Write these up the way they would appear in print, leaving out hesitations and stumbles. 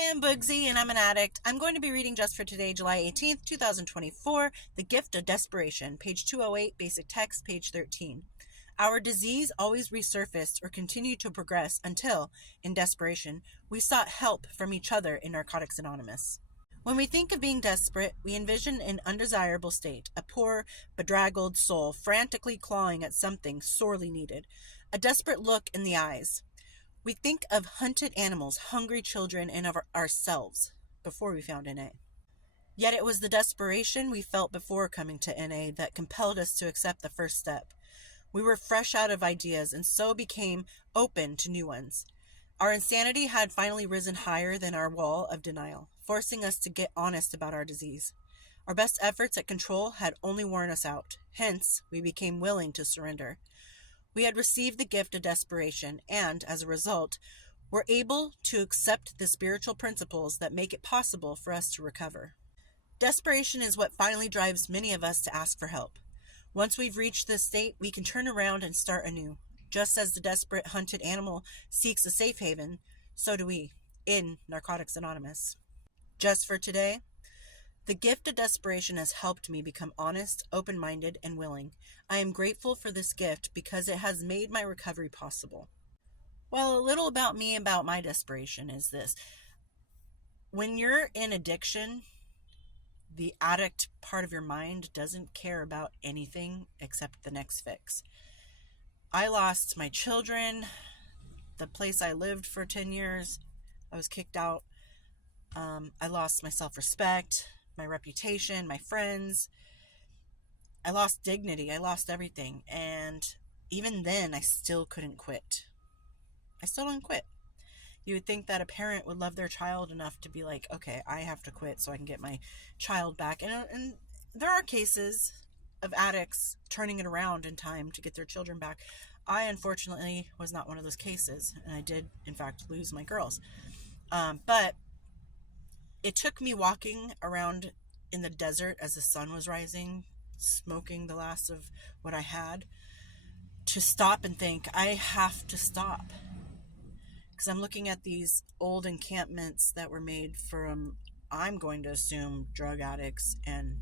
Hi, I'm Bugsy, and I'm an addict. I'm going to be reading just for today, July 18th, 2024, The Gift of Desperation, page 208, basic text, page 13. Our disease always resurfaced or continued to progress until, in desperation, we sought help from each other in Narcotics Anonymous. When we think of being desperate, we envision an undesirable state, a poor, bedraggled soul frantically clawing at something sorely needed, a desperate look in the eyes. We think of hunted animals, hungry children, and of ourselves before we found NA. Yet it was the desperation we felt before coming to NA that compelled us to accept the first step. We were fresh out of ideas and so became open to new ones. Our insanity had finally risen higher than our wall of denial, forcing us to get honest about our disease. Our best efforts at control had only worn us out. Hence, we became willing to surrender. We had received the gift of desperation and, as a result, were able to accept the spiritual principles that make it possible for us to recover. Desperation is what finally drives many of us to ask for help. Once we've reached this state, we can turn around and start anew. Just as the desperate hunted animal seeks a safe haven, so do we, in Narcotics Anonymous. Just for today, the gift of desperation has helped me become honest, open-minded, and willing. I am grateful for this gift because it has made my recovery possible. Well, a little about me, about my desperation is this. When you're in addiction, the addict part of your mind doesn't care about anything except the next fix. I lost my children, the place I lived for 10 years. I was kicked out. I lost my self-respect, my reputation, my friends. I lost dignity. I lost everything. And even then, I still couldn't quit. I still don't quit. You would think that a parent would love their child enough to be like, okay, I have to quit so I can get my child back. And there are cases of addicts turning it around in time to get their children back. I, unfortunately, was not one of those cases. And I did, in fact, lose my girls. But it took me walking around in the desert as the sun was rising, smoking the last of what I had, to stop and think, I have to stop. Because I'm looking at these old encampments that were made from, I'm going to assume, drug addicts and,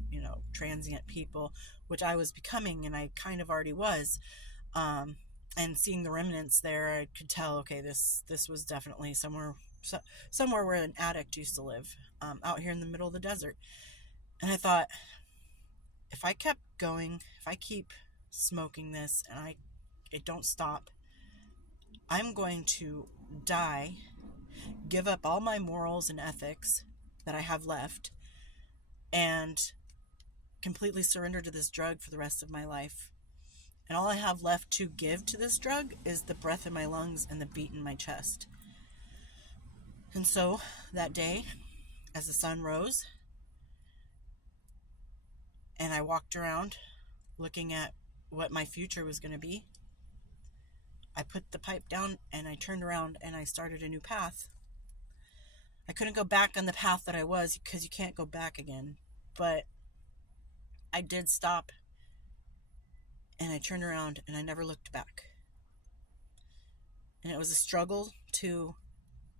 transient people, which I was becoming, and I kind of already was. And seeing the remnants there, I could tell, okay, this was definitely somewhere where an addict used to live, out here in the middle of the desert. And I thought, if I kept going, if I keep smoking this and I don't stop, I'm going to die, give up all my morals and ethics that I have left, and completely surrender to this drug for the rest of my life. And all I have left to give to this drug is the breath in my lungs and the beat in my chest. And so that day, as the sun rose, and I walked around looking at what my future was going to be, I put the pipe down and I turned around and I started a new path. I couldn't go back on the path that I was because you can't go back again. But I did stop and I turned around and I never looked back. And it was a struggle to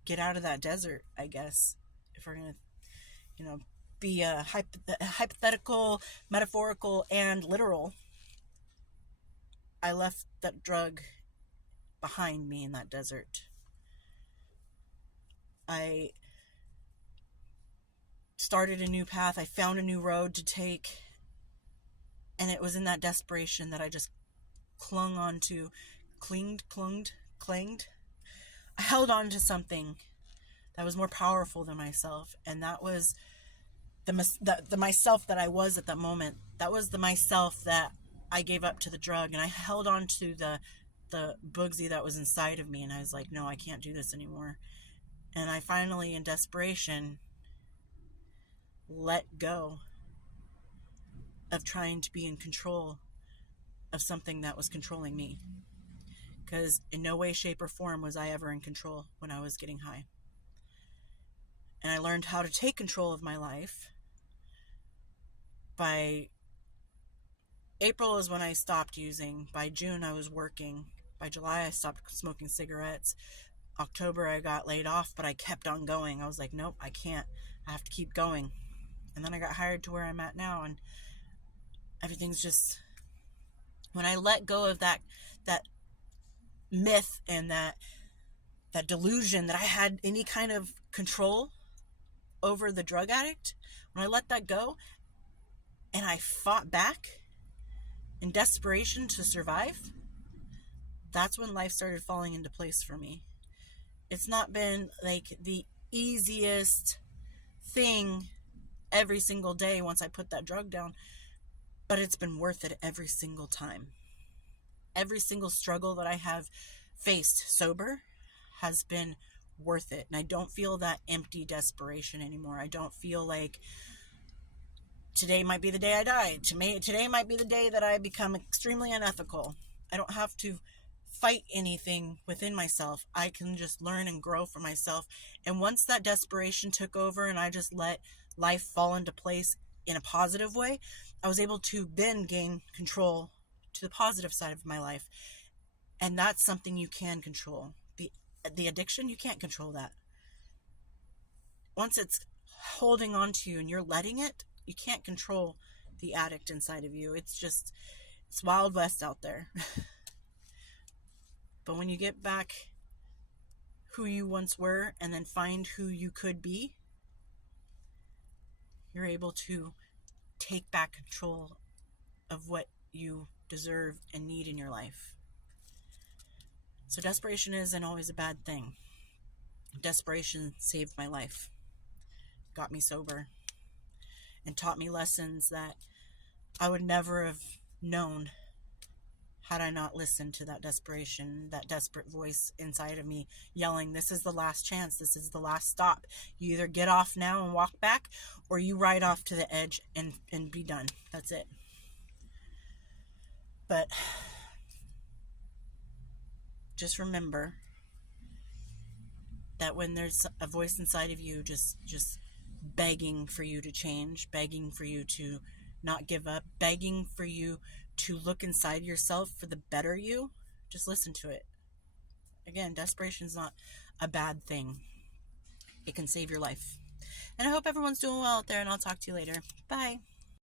get out of that desert, I guess, if we're going to, be hypothetical, metaphorical, and literal. I left that drug behind me in that desert. I started a new path. I found a new road to take. And it was in that desperation that I just clung on to, clanged. I held on to something that was more powerful than myself. And that was the myself that I was at that moment. That was the myself that I gave up to the drug. And I held on to the Bugsy that was inside of me. And I was like, no, I can't do this anymore. And I finally, in desperation, let go of trying to be in control of something that was controlling me. Because in no way, shape, or form was I ever in control when I was getting high. And I learned how to take control of my life. By April is when I stopped using. By June, I was working. By July, I stopped smoking cigarettes. October I got laid off, but I kept on going. I was like, nope, I can't. I have to keep going. And then I got hired to where I'm at now, and everything's just, when I let go of that myth and that delusion that I had any kind of control over the drug addict, when I let that go and I fought back in desperation to survive, that's when life started falling into place for me. It's not been like the easiest thing every single day once I put that drug down, but it's been worth it every single time. Every single struggle that I have faced sober has been worth it. And I don't feel that empty desperation anymore. I don't feel like today might be the day I die. Today might be the day that I become extremely unethical. I don't have to fight anything within myself. I can just learn and grow for myself. And once that desperation took over and I just let life fall into place in a positive way, I was able to then gain control to the positive side of my life. And that's something you can control. The addiction, you can't control that. Once it's holding on to you and you're letting it, you can't control the addict inside of you. It's Wild West out there. But when you get back who you once were and then find who you could be, you're able to take back control of what you deserve and need in your life. So desperation isn't always a bad thing. Desperation saved my life, got me sober, and taught me lessons that I would never have known had I not listened to that desperation, that desperate voice inside of me yelling, this is the last chance, this is the last stop. You either get off now and walk back, or you ride off to the edge and be done. That's it. But just remember that when there's a voice inside of you just begging for you to change, begging for you to not give up, begging for you to look inside yourself for the better you, just listen to it. Again, desperation is not a bad thing. It can save your life. And I hope everyone's doing well out there, and I'll talk to you later. Bye.